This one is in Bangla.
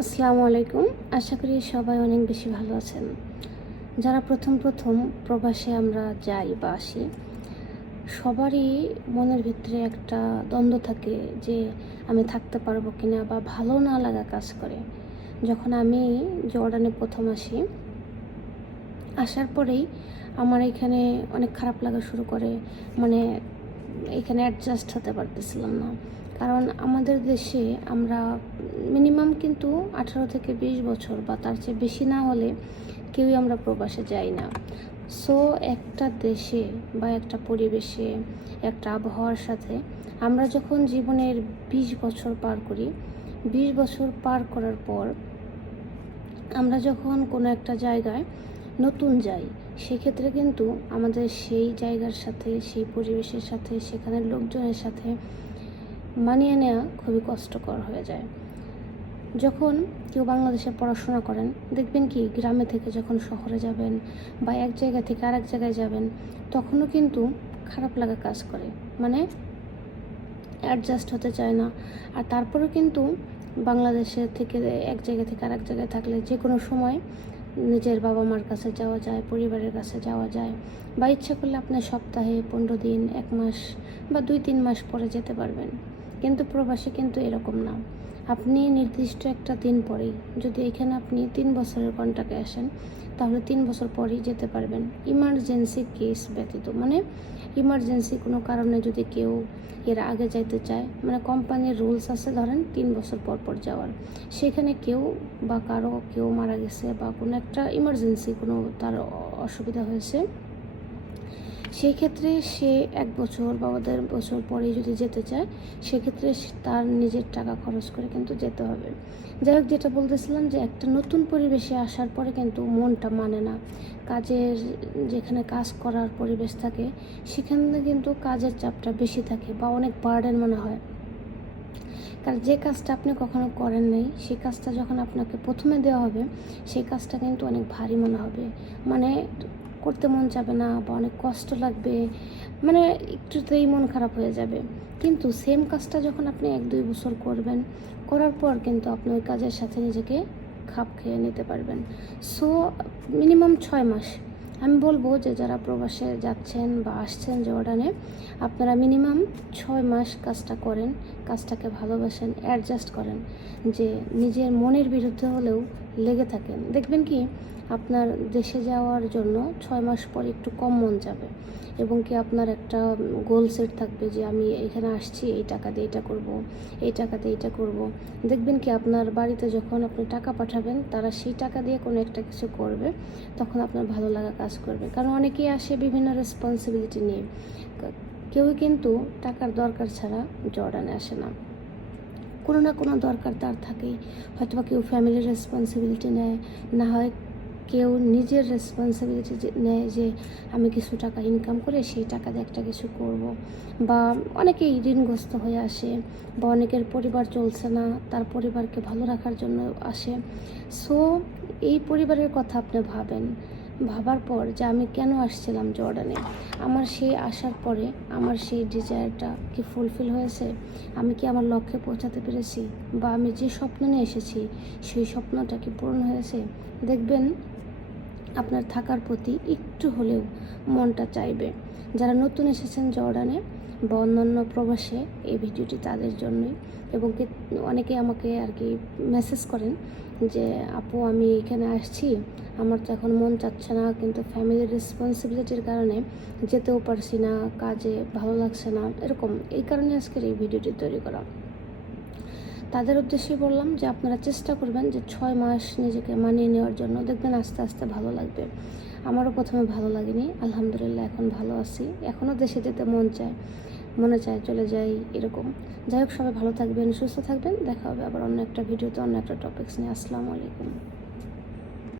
আসসালামু আলাইকুম। আশা করি সবাই অনেক বেশি ভালো আছেন। যারা প্রথম প্রথম প্রবাসে আমরা যাই বা আসি, সবারই মনের ভিতরে একটা দ্বন্দ্ব থাকে যে আমি থাকতে পারব কিনা বা ভালো না লাগা কাজ করে। যখন আমি জর্ডানে প্রথম আসি, আসার পরেই আমার এখানে অনেক খারাপ লাগা শুরু করে। মানে এখানে অ্যাডজাস্ট হতে পারতেছিলাম না। কারণ আমাদের দেশে আমরা মিনিমাম কিন্তু আঠারো থেকে বিশ বছর বা তার চেয়ে বেশি না হলে কেউই আমরা প্রবাসে যাই না। সো একটা দেশে বা একটা পরিবেশে, একটা আবহাওয়ার সাথে আমরা যখন জীবনের বিশ বছর পার করি, বিশ বছর পার করার পর আমরা যখন কোনো একটা জায়গায় নতুন যাই সেক্ষেত্রে কিন্তু আমাদের সেই জায়গার সাথে, সেই পরিবেশের সাথে, সেখানের লোকজনের সাথে মানিয়ে নেওয়া খুবই কষ্টকর হয়ে যায়। যখন কেউ বাংলাদেশে পড়াশোনা করেন, দেখবেন কি গ্রামে থেকে যখন শহরে যাবেন বা এক জায়গা থেকে আরেক জায়গায় যাবেন, তখনও কিন্তু খারাপ লাগা কাজ করে। মানে অ্যাডজাস্ট হতে চায় না। আর তারপরেও কিন্তু বাংলাদেশের থেকে এক জায়গা থেকে আরেক জায়গায় থাকলে যে কোনো সময় নিজের বাবা মার কাছে যাওয়া যায়, পরিবারের কাছে যাওয়া যায় বা ইচ্ছা করলে আপনার সপ্তাহে পনেরো দিন, এক মাস বা দুই তিন মাস পরে যেতে পারবেন। কিন্তু প্রবাসী কিন্তু এরকম না। আপনি নির্দিষ্ট একটা দিন পরেই যদি এখানে আপনি তিন বছরের কন্ট্রাক্টে আসেন, তাহলে তিন বছর পরেই যেতে পারবেন। ইমার্জেন্সি কেস ব্যতীত মানে ইমার্জেন্সি কোনো কারণে যদি কেউ এর আগে যাইতে চায় মানে কোম্পানির রুলস আছে ধরেন তিন বছর পর পর যাওয়ার, সেখানে কেউ বা কারও কেউ মারা গেছে বা কোনো একটা ইমার্জেন্সি কোনো তার অসুবিধা হয়েছে সেই ক্ষেত্রে সে এক বছর বা দেড় বছর পরে যদি যেতে চায়, সেক্ষেত্রে তার নিজের টাকা খরচ করে কিন্তু যেতে হবে। যাই হোক, যেটা বলতেছিলাম যে একটা নতুন পরিবেশে আসার পরে কিন্তু মনটা মানে না। কাজের যেখানে কাজ করার পরিবেশ থাকে, সেখানে কিন্তু কাজের চাপটা বেশি থাকে বা অনেক বার্ডেন মনে হয়। কারণ যে কাজটা আপনি কখনো করেন নাই সেই কাজটা যখন আপনাকে প্রথমে দেওয়া হবে, সেই কাজটা কিন্তু অনেক ভারী মনে হবে। মানে করতে মন যাবে না বা অনেক কষ্ট লাগবে মানে একটুতেই মন খারাপ হয়ে যাবে। কিন্তু সেম কাজটা যখন আপনি এক দুই বছর করবেন, করার পর কিন্তু আপনি ওই কাজের সাথে নিজেকে খাপ খেয়ে নিতে পারবেন। সো মিনিমাম ছয় মাস। আমি বলব যে যারা প্রবাসে যাচ্ছেন বা আসছেন জর্ডানে, আপনারা মিনিমাম ছয় মাস কাজটা করেন, কাজটাকে ভালোবাসেন অ্যাডজাস্ট করেন। যে নিজের মনের বিরুদ্ধে হলেও লেগে থাকেন দেখবেন কি, আপনার দেশে যাওয়ার জন্য ছয় মাস পর একটু কম মন যাবে এবং কি আপনার একটা গোল সেট থাকবে যে আমি এখানে আসছি, এই টাকা দিয়ে এটা করব, এই টাকা দিয়ে এটা করব। দেখবেন কি, আপনার বাড়িতে যখন আপনি টাকা পাঠাবেন, তারা সেই টাকা দিয়ে কোনো একটা কিছু করবে, তখন আপনার ভালো লাগা কাজ করবে। কারণ অনেকেই আসে বিভিন্ন রেসপন্সিবিলিটি নিয়ে। কেউই কিন্তু টাকার দরকার ছাড়া জর্ডানে আসে না। কোনো না কোনো দরকার তার থাকেই। হয়তো বা কেউ ফ্যামিলির রেসপন্সিবিলিটি নেয়, না হয় কেউ নিজের রেসপন্সিবিলিটি নেয় যে, আমি কিছু টাকা ইনকাম করে সেই টাকা দিয়ে একটা কিছু করব। বা অনেকেই ঋণগ্রস্ত হয়ে আসে, বা অনেকের পরিবার চলছে না, তার পরিবারকে ভালো রাখার জন্য আসে। সো এই পরিবারের কথা আপনি ভাবেন। ভাবার পর যে আমি কেন আসছিলাম জর্ডানে? আমার সেই আসার পরে আমার সেই ডিজায়ারটা কি ফুলফিল হয়েছে? আমি কি আমার লক্ষ্যে পৌঁছাতে পেরেছি? বা আমি যে স্বপ্ন নিয়ে এসেছি, সেই স্বপ্নটা কি পূরণ হয়েছে? দেখবেন, আপনার থাকার প্রতি একটু হলেও মনটা চাইবে। যারা নতুন এসেছেন জর্ডানে বা অন্যান্য প্রবাসে এই ভিডিওটি তাদের জন্যই এবং অনেকে আমাকে আর কি মেসেজ করেন যে, আপু, আমি এখানে আসছি। আমার তো এখন মন চাচ্ছে না, কিন্তু ফ্যামিলির রেসপন্সিবিলিটির কারণে যেতেও পারছি না, কাজে ভালো লাগছে না। এরকম। এই কারণে আজকের এই ভিডিওটি তৈরি করা। তাদের উদ্দেশ্যে বললাম যে, আপনারা চেষ্টা করবেন যে ছয় মাস নিজেকে মানিয়ে নেওয়ার জন্য। দেখবেন আস্তে আস্তে ভালো লাগবে। আমারও প্রথমে ভালো লাগেনি। আলহামদুলিল্লাহ, এখন ভালো আছি। এখনও দেশে যেতে মন চায়। মনে চায় চলে যাই, এরকম। যাই হোক, সবাই ভালো থাকবেন, সুস্থ থাকবেন। দেখা হবে আবার অন্য একটা ভিডিওতে, অন্য একটা টপিক্স নিয়ে। আসসালামু আলাইকুম।